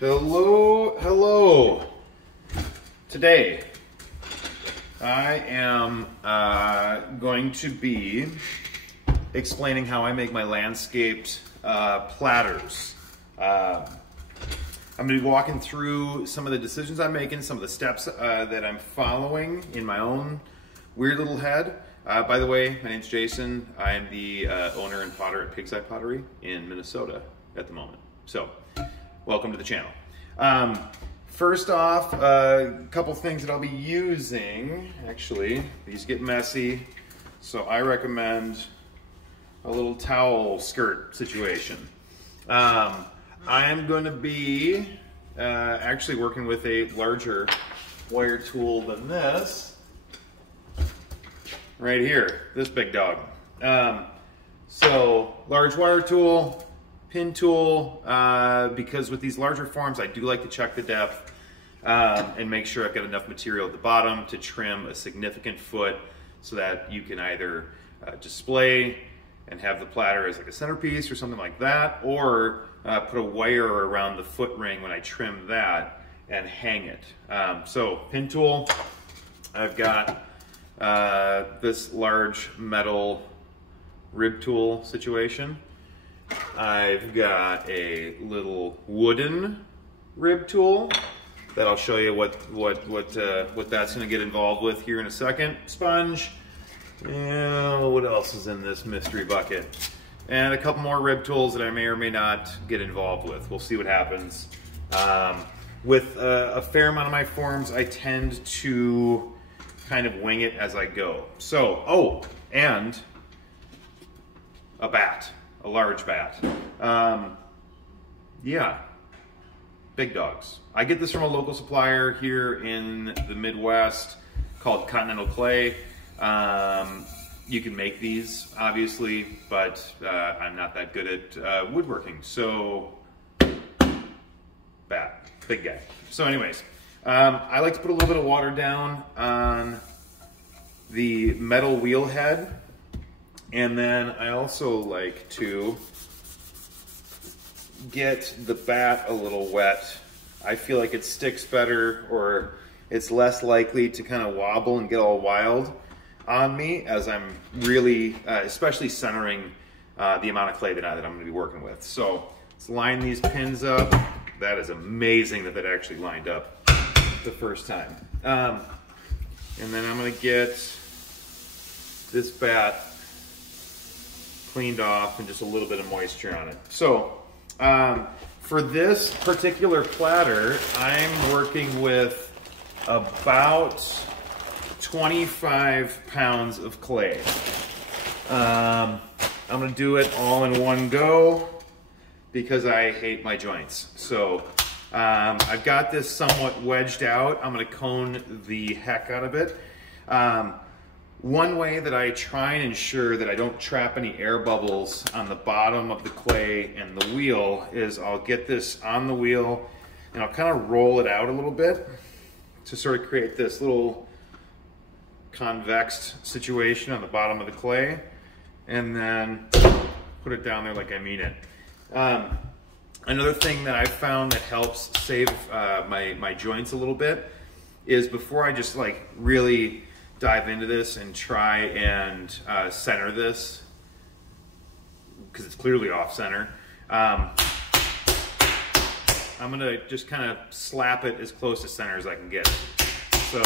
Hello. Today, I am going to be explaining how I make my landscaped platters. I'm going to be walking through some of the decisions I'm making, some of the steps that I'm following in my own weird little head. By the way, my name's Jason. I am the owner and potter at Pig's Eye Pottery in Minnesota at the moment. So, welcome to the channel. First off, a couple things that I'll be using. Actually, these get messy, so I recommend a little towel skirt situation. I am going to be actually working with a larger wire tool than this. Right here, this big dog. So, large wire tool, pin tool, because with these larger forms, I do like to check the depth and make sure I've got enough material at the bottom to trim a significant foot so that you can either display and have the platter as like a centerpiece or something like that, or put a wire around the foot ring when I trim that and hang it. So, pin tool, I've got this large metal rib tool situation. I've got a little wooden rib tool that I'll show you what that's going to get involved with here in a second. Sponge. And what else is in this mystery bucket? And a couple more rib tools that I may or may not get involved with. We'll see what happens. With a fair amount of my forms, I tend to kind of wing it as I go. So, oh, and a bat, a large bat. Yeah, big dogs. I get this from a local supplier here in the Midwest called Continental Clay. You can make these, obviously, but I'm not that good at woodworking. So, bat, big guy. So anyways, I like to put a little bit of water down on the metal wheel head, and then I also like to get the bat a little wet. I feel like it sticks better, or it's less likely to kind of wobble and get all wild on me as I'm really, especially centering the amount of clay that I'm going to be working with. So let's line these pins up. That is amazing that actually lined up the first time. And then I'm going to get this bat cleaned off and just a little bit of moisture on it. So for this particular platter, I'm working with about 25 pounds of clay. I'm going to do it all in one go because I hate my joints. So I've got this somewhat wedged out. I'm going to cone the heck out of it. One way that I try and ensure that I don't trap any air bubbles on the bottom of the clay and the wheel is I'll get this on the wheel and I'll kind of roll it out a little bit to sort of create this little convexed situation on the bottom of the clay, and then put it down there like I mean it. Another thing that I've found that helps save my joints a little bit is before I just like really dive into this and try and center this, because it's clearly off center, I'm gonna just kind of slap it as close to center as I can get it. So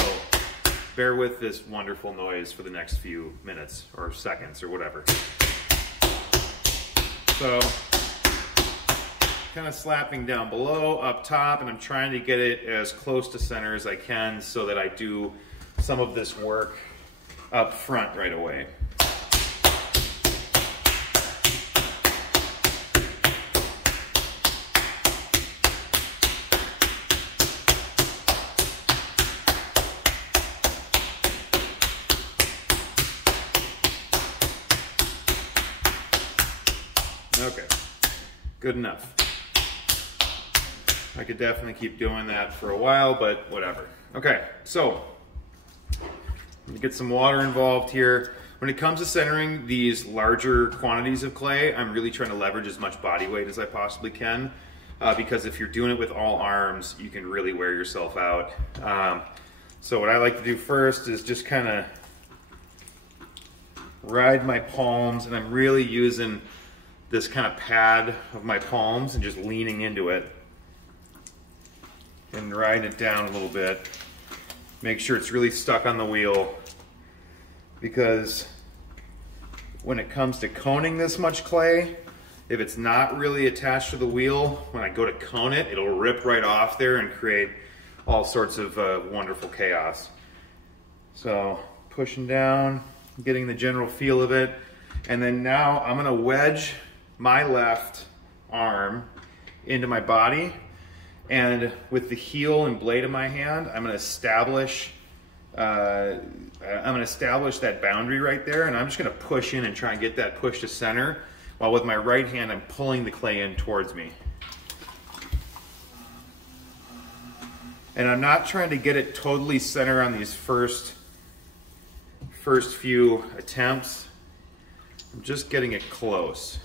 bear with this wonderful noise for the next few minutes or seconds or whatever. So kind of slapping down below, up top, and I'm trying to get it as close to center as I can so that I do some of this work up front right away. Okay, good enough. I could definitely keep doing that for a while, but whatever. Okay, so I'm gonna get some water involved here. When it comes to centering these larger quantities of clay, I'm really trying to leverage as much body weight as I possibly can. because if you're doing it with all arms, you can really wear yourself out. So what I like to do first is just kind of ride my palms, and I'm really using this kind of pad of my palms and just leaning into it and ride it down a little bit. Make sure it's really stuck on the wheel, because when it comes to coning this much clay, if it's not really attached to the wheel, when I go to cone it, it'll rip right off there and create all sorts of wonderful chaos. So pushing down, getting the general feel of it, and then now I'm gonna wedge my left arm into my body, and with the heel and blade of my hand, I'm gonna establish that boundary right there, and I'm just gonna push in and try and get that push to center, while with my right hand I'm pulling the clay in towards me. And I'm not trying to get it totally center on these first few attempts. I'm just getting it close.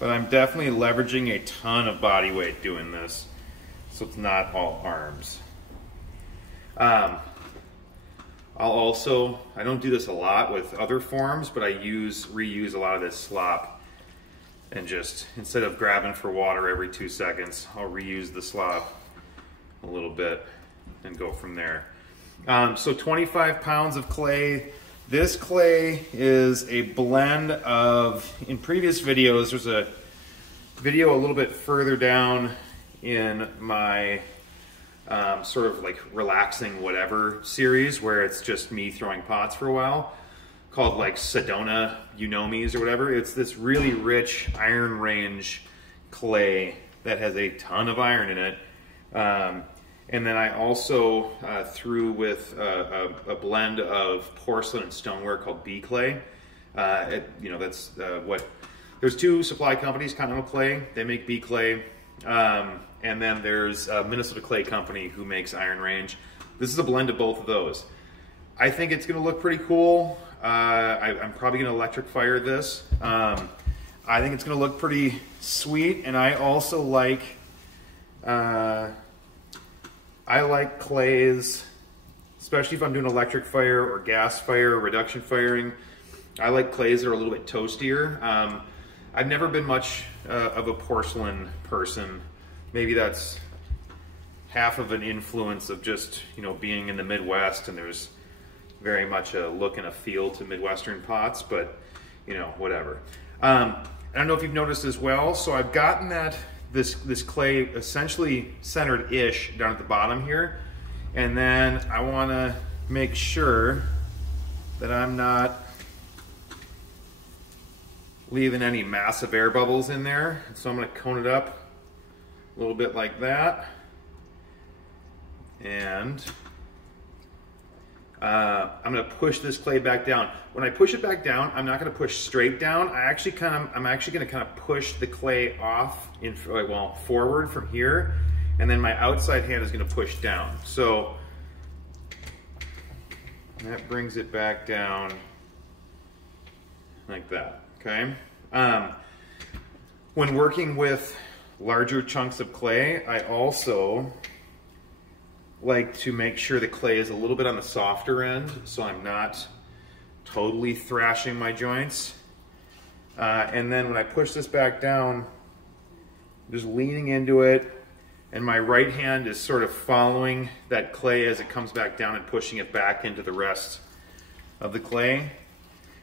But I'm definitely leveraging a ton of body weight doing this, so it's not all arms. I don't do this a lot with other forms, but I reuse a lot of this slop. And just, instead of grabbing for water every 2 seconds, I'll reuse the slop a little bit and go from there. So 25 pounds of clay. This clay is a blend of, in previous videos, there's a video a little bit further down in my sort of like relaxing whatever series, where it's just me throwing pots for a while, called like Sedona Unomis or whatever. It's this really rich iron range clay that has a ton of iron in it. And then I also threw with a blend of porcelain and stoneware called B clay. That's there's two supply companies, Continental Clay, they make B clay. And then there's Minnesota Clay Company who makes iron range. This is a blend of both of those. I think it's gonna look pretty cool. I'm probably gonna electric fire this. I think it's gonna look pretty sweet, and I also like clays, especially if I'm doing electric fire or gas fire or reduction firing. I like clays that are a little bit toastier. I've never been much of a porcelain person. Maybe that's half of an influence of just, being in the Midwest, and there's very much a look and a feel to Midwestern pots, but whatever. I don't know if you've noticed as well, so I've gotten this clay essentially centered-ish down at the bottom here, and then I want to make sure that I'm not leaving any massive air bubbles in there. So I'm going to cone it up a little bit like that, and I'm going to push this clay back down. When I push it back down, I'm not going to push straight down. I'm actually going to kind of push the clay off forward from here, and then my outside hand is going to push down. So that brings it back down like that. Okay. When working with larger chunks of clay, I also like to make sure the clay is a little bit on the softer end, so I'm not totally thrashing my joints. And then when I push this back down, I'm just leaning into it, and my right hand is sort of following that clay as it comes back down and pushing it back into the rest of the clay,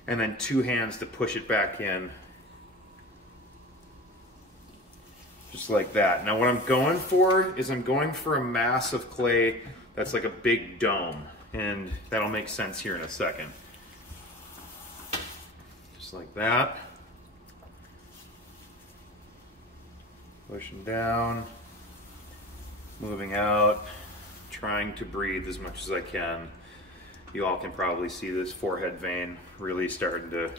and then two hands to push it back in. Just like that. Now what I'm going for is I'm going for a mass of clay that's like a big dome, and that'll make sense here in a second. Just like that. Pushing down, moving out, trying to breathe as much as I can. You all can probably see this forehead vein really starting to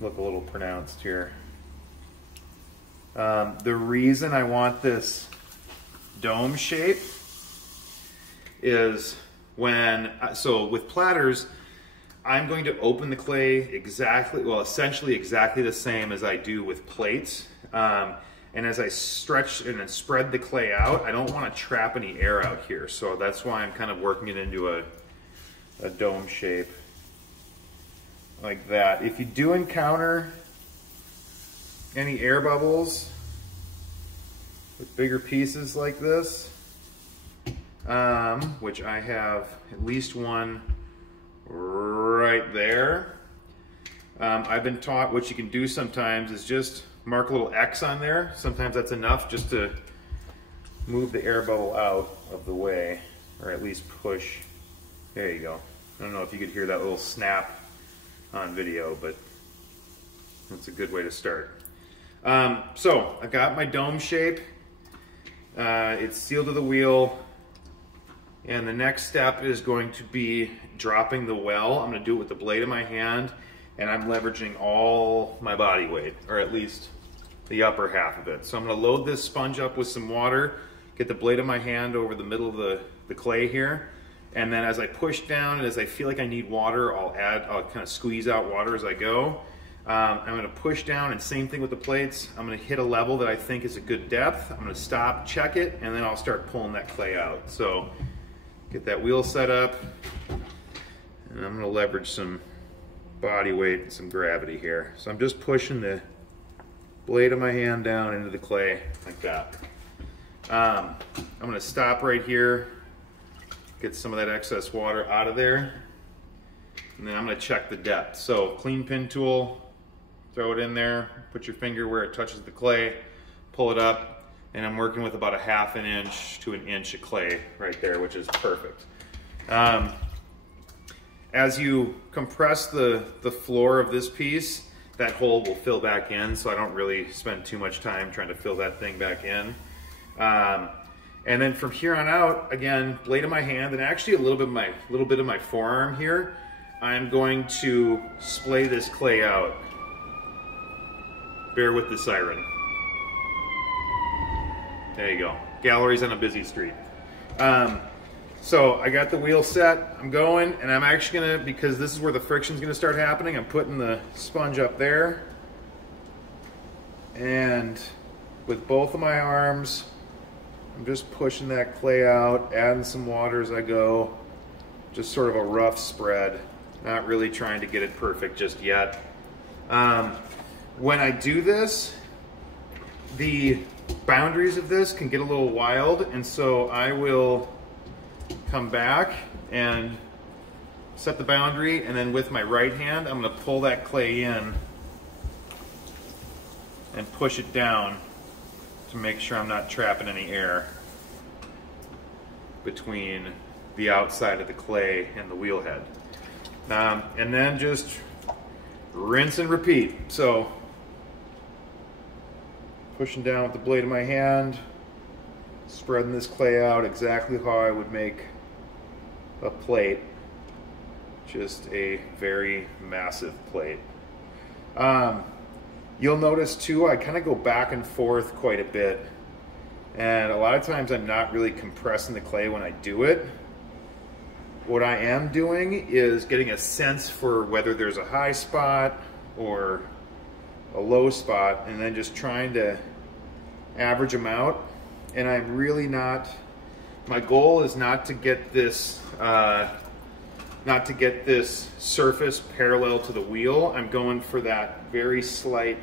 look a little pronounced here. The reason I want this dome shape is so with platters, I'm going to open the clay exactly, well, essentially exactly the same as I do with plates. And as I stretch and then spread the clay out, I don't want to trap any air out here. So that's why I'm kind of working it into a dome shape like that. If you do encounter any air bubbles with bigger pieces like this, which I have at least one right there, I've been taught what you can do sometimes is just mark a little X on there. Sometimes that's enough just to move the air bubble out of the way, or at least push. There you go. I don't know if you could hear that little snap on video, but that's a good way to start. So I got my dome shape. It's sealed to the wheel. And the next step is going to be dropping the well. I'm going to do it with the blade of my hand, and I'm leveraging all my body weight, or at least the upper half of it. So I'm going to load this sponge up with some water, get the blade of my hand over the middle of the clay here, and then as I push down and as I feel like I need water, I'll kind of squeeze out water as I go. I'm going to push down, and same thing with the plates. I'm going to hit a level that I think is a good depth. I'm going to stop, check it, and then I'll start pulling that clay out. So get that wheel set up, and I'm going to leverage some body weight and some gravity here. So I'm just pushing the blade of my hand down into the clay like that. I'm going to stop right here, get some of that excess water out of there, and then I'm going to check the depth. So clean pin tool, throw it in there, put your finger where it touches the clay, pull it up, and I'm working with about a ½ an inch to an inch of clay right there, which is perfect. As you compress the floor of this piece, that hole will fill back in, so I don't really spend too much time trying to fill that thing back in. And then from here on out, again, blade of my hand, and actually a little bit of my forearm here, I'm going to splay this clay out. Bear with the siren. There you go. Galleries on a busy street. So I got the wheel set, I'm going, and I'm actually gonna, because this is where the friction's gonna start happening, I'm putting the sponge up there. And with both of my arms, I'm just pushing that clay out, adding some water as I go. Just sort of a rough spread. Not really trying to get it perfect just yet. When I do this, the boundaries of this can get a little wild, and so I will come back and set the boundary, and then with my right hand I'm going to pull that clay in and push it down to make sure I'm not trapping any air between the outside of the clay and the wheel head. And then just rinse and repeat. So pushing down with the blade of my hand, spreading this clay out exactly how I would make a plate, just a very massive plate. You'll notice too, I kind of go back and forth quite a bit, and a lot of times I'm not really compressing the clay when I do it. What I am doing is getting a sense for whether there's a high spot or a low spot, and then just trying to average them out. And I'm really not, my goal is not to get this surface parallel to the wheel. I'm going for that very slight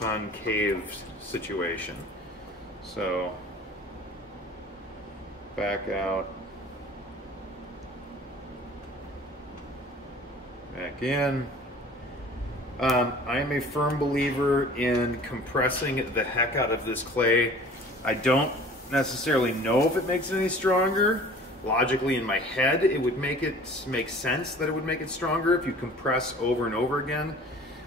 concave situation. So back out, back in. I am a firm believer in compressing the heck out of this clay. I don't necessarily know if it makes it any stronger. Logically in my head, it would make sense that it would make it stronger if you compress over and over again.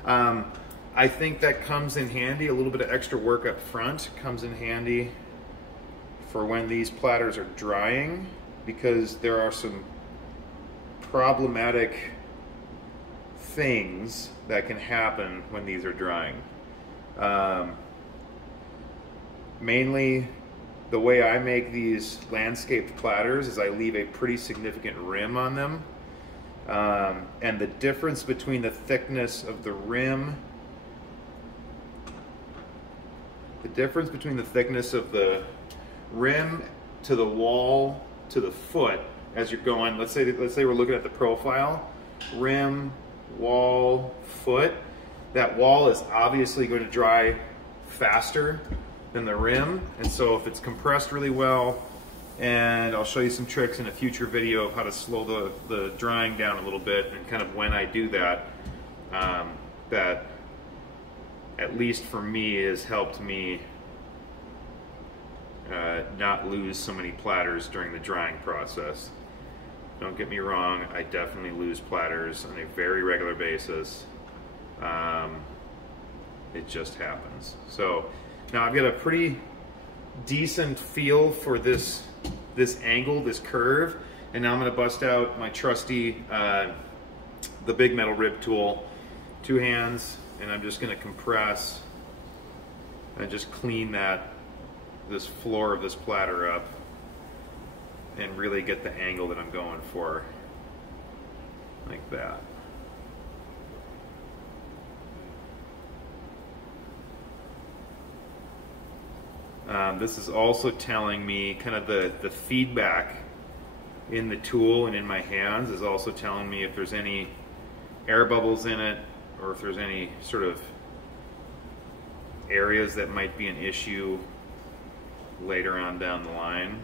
I think that comes in handy. A little bit of extra work up front comes in handy for when these platters are drying, because there are some problematic things that can happen when these are drying. Mainly the way I make these landscaped platters is I leave a pretty significant rim on them. And the difference between the thickness of the rim, to the wall to the foot as you're going, let's say we're looking at the profile, rim, wall, foot, that wall is obviously going to dry faster than the rim, and so if it's compressed really well, and I'll show you some tricks in a future video of how to slow the drying down a little bit, and kind of when I do that, that at least for me has helped me not lose so many platters during the drying process. Don't get me wrong, I definitely lose platters on a very regular basis. It just happens. So now I've got a pretty decent feel for this angle, this curve, and now I'm going to bust out my trusty the big metal rib tool, 2 hands, and I'm just going to compress and just clean this floor of this platter up and really get the angle that I'm going for, like that. This is also telling me kind of the feedback in the tool and in my hands is also telling me if there's any air bubbles in it, or if there's any sort of areas that might be an issue later on down the line.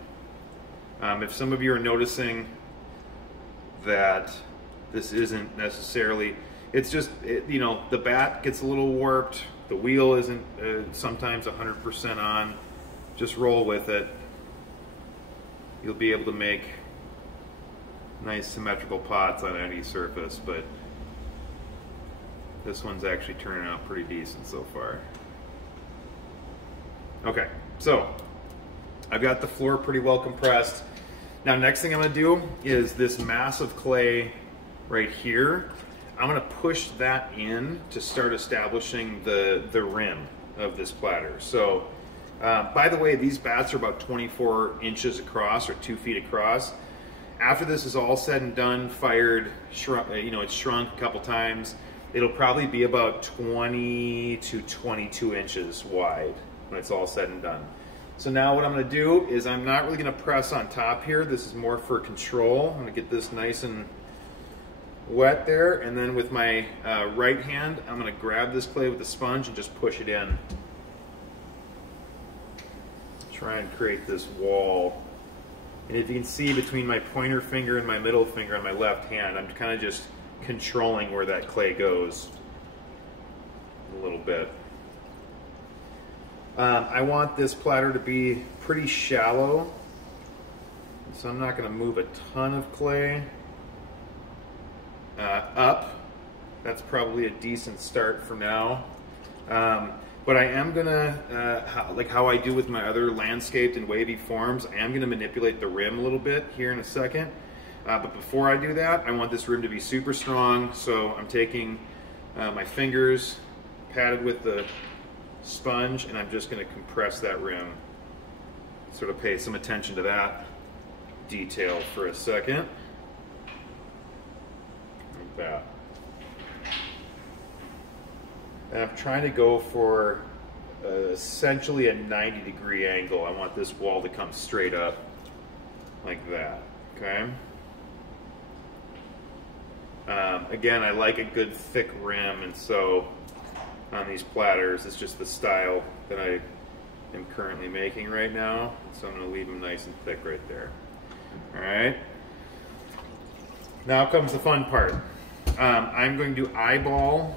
If some of you are noticing that this isn't necessarily, it's just, you know, the bat gets a little warped, the wheel isn't sometimes 100% on, just roll with it. You'll be able to make nice symmetrical pots on any surface, but this one's actually turning out pretty decent so far. Okay, so I've got the floor pretty well compressed. Now next thing I'm going to do is this mass of clay right here. I'm going to push that in to start establishing the rim of this platter. So by the way, these bats are about 24 inches across, or 2 feet across. After this is all said and done, fired, it's shrunk a couple times, it'll probably be about 20 to 22 inches wide when it's all said and done. So now what I'm going to do is I'm not really going to press on top here. This is more for control. I'm going to get this nice and wet there, and then with my right hand I'm going to grab this clay with a sponge and just push it in. Try and create this wall. And if you can see between my pointer finger and my middle finger on my left hand, I'm kind of just controlling where that clay goes a little bit. I want this platter to be pretty shallow, so I'm not going to move a ton of clay up. That's probably a decent start for now. But I am going to, like how I do with my other landscaped and wavy forms, I am going to manipulate the rim a little bit here in a second. But before I do that, I want this rim to be super strong, so I'm taking my fingers patted with the sponge, and I'm just going to compress that rim. Sort of pay some attention to that detail for a second. Like that. And I'm trying to go for essentially a 90-degree angle. I want this wall to come straight up like that, okay? Again, I like a good thick rim, and so on these platters, it's just the style that I am currently making right now. So I'm going to leave them nice and thick right there. All right. Now comes the fun part. I'm going to eyeball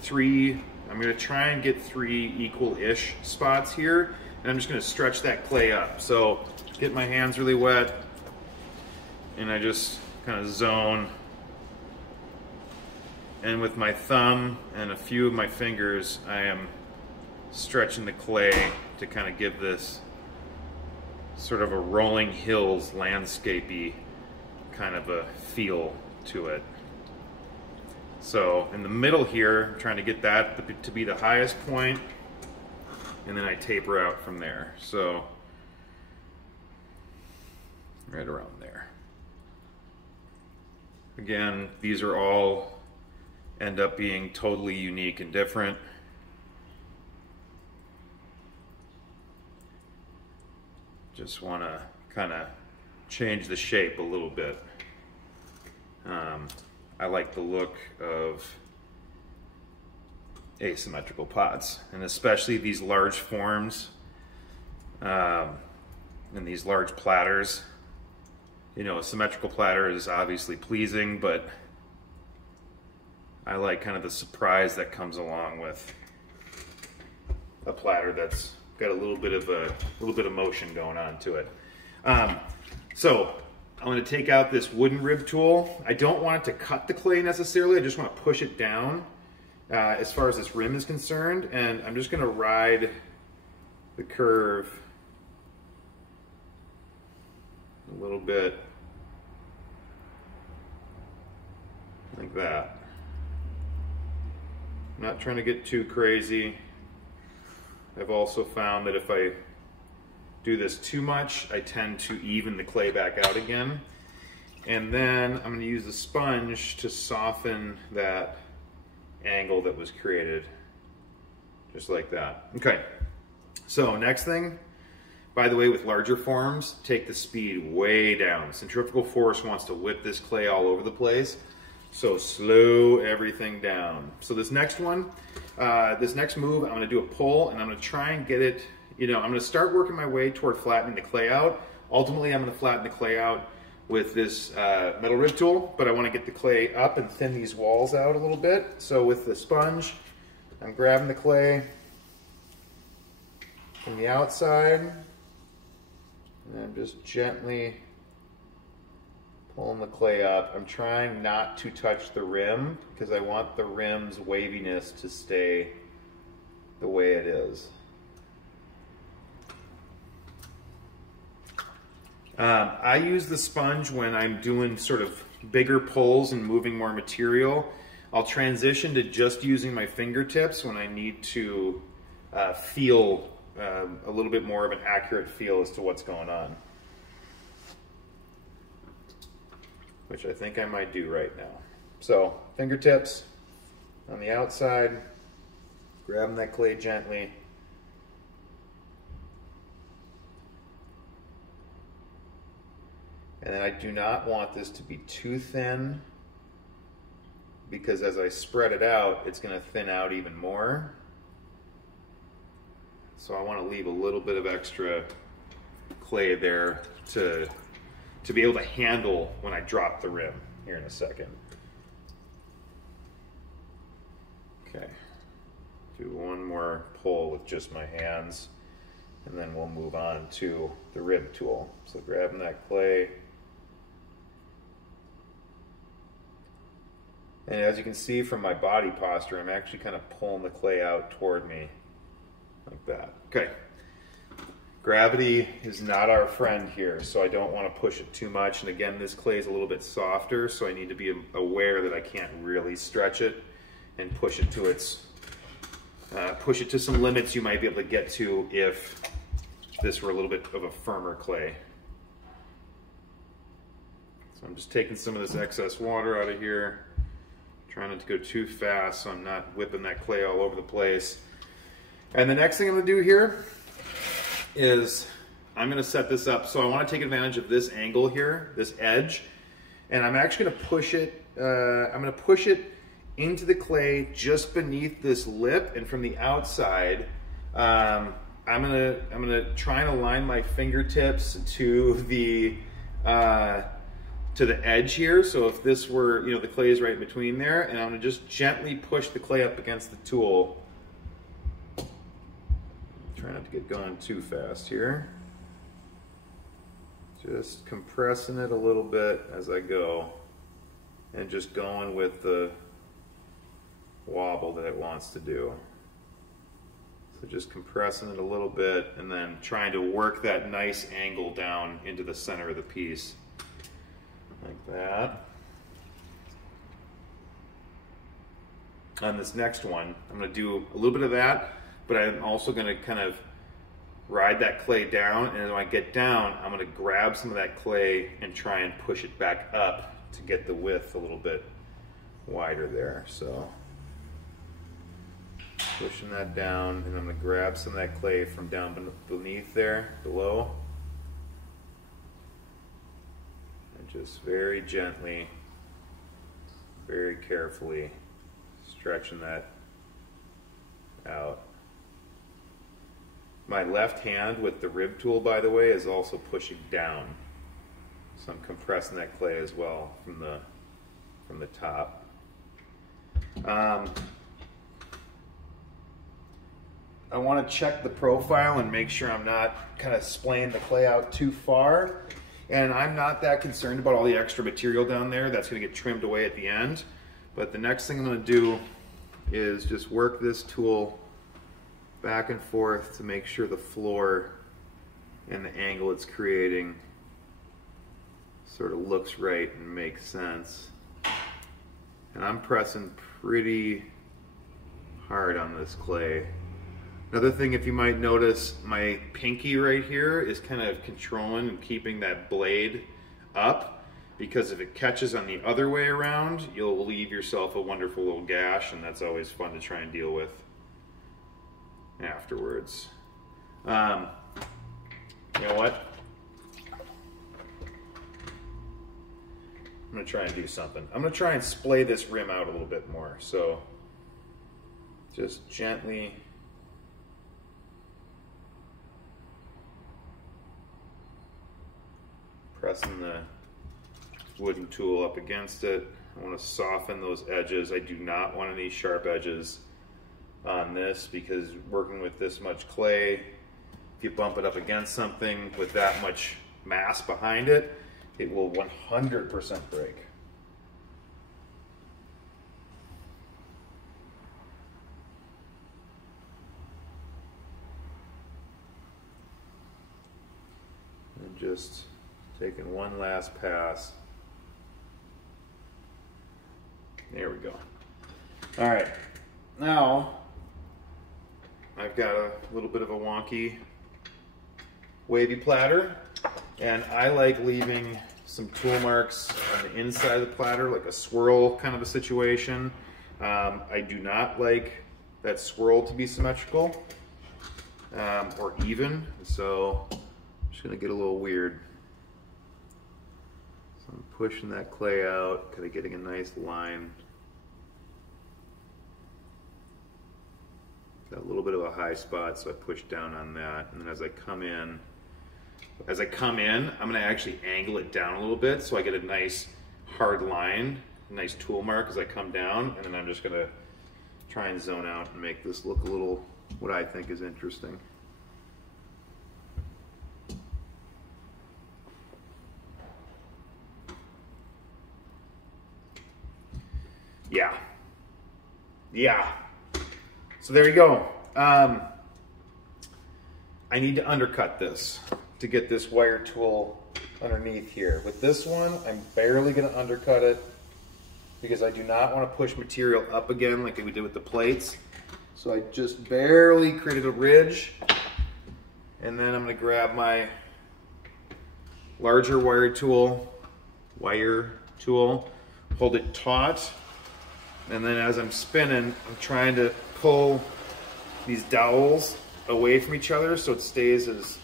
3. I'm going to try and get 3 equal-ish spots here, and I'm just going to stretch that clay up. So get my hands really wet, and I just kind of zone. And with my thumb and a few of my fingers, I am stretching the clay to kind of give this sort of a rolling hills landscapey kind of a feel to it. So in the middle here, I'm trying to get that to be the highest point, and then I taper out from there. So right around there. Again, these are all end up being totally unique and different. Just want to kind of change the shape a little bit. I like the look of asymmetrical pots, and especially these large forms and these large platters. You know, a symmetrical platter is obviously pleasing, but I like kind of the surprise that comes along with a platter that's got a little bit of motion going on to it. So I'm going to take out this wooden rib tool. I don't want it to cut the clay necessarily. I just want to push it down as far as this rim is concerned, and I'm just going to ride the curve a little bit like that. I'm not trying to get too crazy. I've also found that if I do this too much, I tend to even the clay back out again. And then I'm going to use the sponge to soften that angle that was created, just like that. Okay, so next thing, by the way, with larger forms, take the speed way down. Centrifugal force wants to whip this clay all over the place, so slow everything down. So this next one, this next move, I'm going to do a pull, and I'm going to try and get it, you know, I'm going to start working my way toward flattening the clay out. Ultimately, I'm going to flatten the clay out with this metal rib tool, but I want to get the clay up and thin these walls out a little bit. So with the sponge, I'm grabbing the clay from the outside, and I'm just gently pulling the clay up. I'm trying not to touch the rim because I want the rim's waviness to stay the way it is. I use the sponge when I'm doing sort of bigger pulls and moving more material. I'll transition to just using my fingertips when I need to feel a little bit more of an accurate feel as to what's going on, which I think I might do right now. So fingertips on the outside, grabbing that clay gently. And then I do not want this to be too thin, because as I spread it out, it's going to thin out even more. So I want to leave a little bit of extra clay there to be able to handle when I drop the rim here in a second. Okay, do one more pull with just my hands, and then we'll move on to the rib tool. So grabbing that clay. And as you can see from my body posture, I'm actually kind of pulling the clay out toward me like that. Okay. Gravity is not our friend here, so I don't want to push it too much. And again, this clay is a little bit softer, so I need to be aware that I can't really stretch it and push it to its, push it to some limits you might be able to get to if this were a little bit of a firmer clay. So I'm just taking some of this excess water out of here. Trying not to go too fast so I'm not whipping that clay all over the place. And the next thing I'm going to do here is I'm going to set this up. So I want to take advantage of this angle here, this edge, and I'm actually going to push it. I'm going to push it into the clay just beneath this lip, and from the outside, I'm going to try and align my fingertips to the edge here. So if this were, you know, the clay is right in between there, and I'm going to just gently push the clay up against the tool. Try not to get going too fast here. Just compressing it a little bit as I go, and just going with the wobble that it wants to do. So just compressing it a little bit, and then trying to work that nice angle down into the center of the piece. Like that. On this next one, I'm going to do a little bit of that, but I'm also going to kind of ride that clay down, and then when I get down, I'm gonna grab some of that clay and try and push it back up to get the width a little bit wider there. So pushing that down, and I'm gonna grab some of that clay from down beneath there, below, and just very gently, very carefully stretching that out. My left hand with the rib tool, by the way, is also pushing down. So I'm compressing that clay as well from the top. I want to check the profile and make sure I'm not kind of splaying the clay out too far. And I'm not that concerned about all the extra material down there. That's going to get trimmed away at the end. But the next thing I'm going to do is just work this tool back and forth to make sure the floor and the angle it's creating sort of looks right and makes sense. And I'm pressing pretty hard on this clay. Another thing, if you might notice, my pinky right here is kind of controlling and keeping that blade up, because if it catches on the other way around, you'll leave yourself a wonderful little gash, and that's always fun to try and deal with afterwards. You know what? I'm gonna try and do something. I'm gonna try and splay this rim out a little bit more. So just gently pressing the wooden tool up against it. I want to soften those edges. I do not want any sharp edges on this, because working with this much clay, if you bump it up against something with that much mass behind it, it will 100% break. And just taking one last pass. There we go. All right, now I've got a little bit of a wonky wavy platter, and I like leaving some tool marks on the inside of the platter, like a swirl kind of a situation. I do not like that swirl to be symmetrical or even, so I'm just gonna get a little weird. So I'm pushing that clay out, kind of getting a nice line. Got a little bit of a high spot, so I push down on that, and then as I come in, I'm gonna actually angle it down a little bit so I get a nice hard line, a nice tool mark as I come down, and then I'm just gonna try and zone out and make this look a little, what I think is interesting. Yeah. So there you go. I need to undercut this to get this wire tool underneath here. With this one, I'm barely going to undercut it because I do not want to push material up again like we did with the plates. So I just barely created a ridge, and then I'm going to grab my larger wire tool, hold it taut, and then as I'm spinning, I'm trying to pull these dowels away from each other so it stays as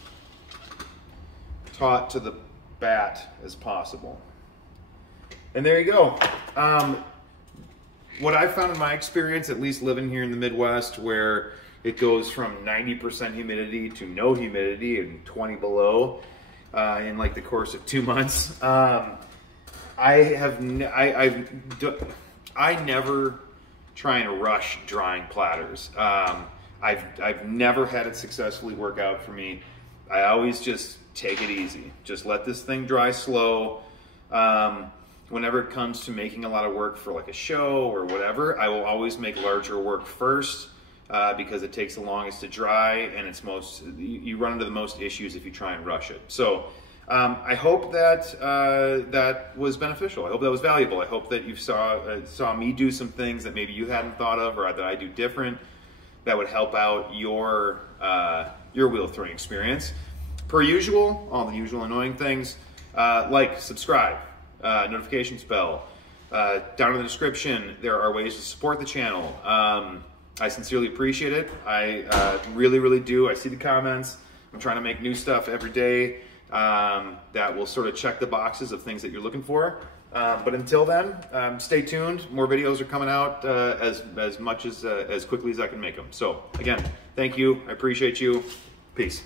taut to the bat as possible. And there you go. What I found in my experience, at least living here in the Midwest, where it goes from 90% humidity to no humidity and 20 below in like the course of 2 months, I never try and rush drying platters. I've never had it successfully work out for me. I always just take it easy. Just let this thing dry slow. Whenever it comes to making a lot of work for like a show or whatever, I will always make larger work first because it takes the longest to dry, and it's you run into the most issues if you try and rush it. So I hope that that was beneficial. I hope that was valuable. I hope that you saw me do some things that maybe you hadn't thought of, or that I do different, that would help out your your wheel throwing experience. Per usual, all the usual annoying things, like, subscribe, notifications bell. Down in the description, there are ways to support the channel. I sincerely appreciate it. I really, really do. I see the comments. I'm trying to make new stuff every day that will sort of check the boxes of things that you're looking for. But until then, stay tuned. More videos are coming out as quickly as I can make them. So again, thank you. I appreciate you. Peace.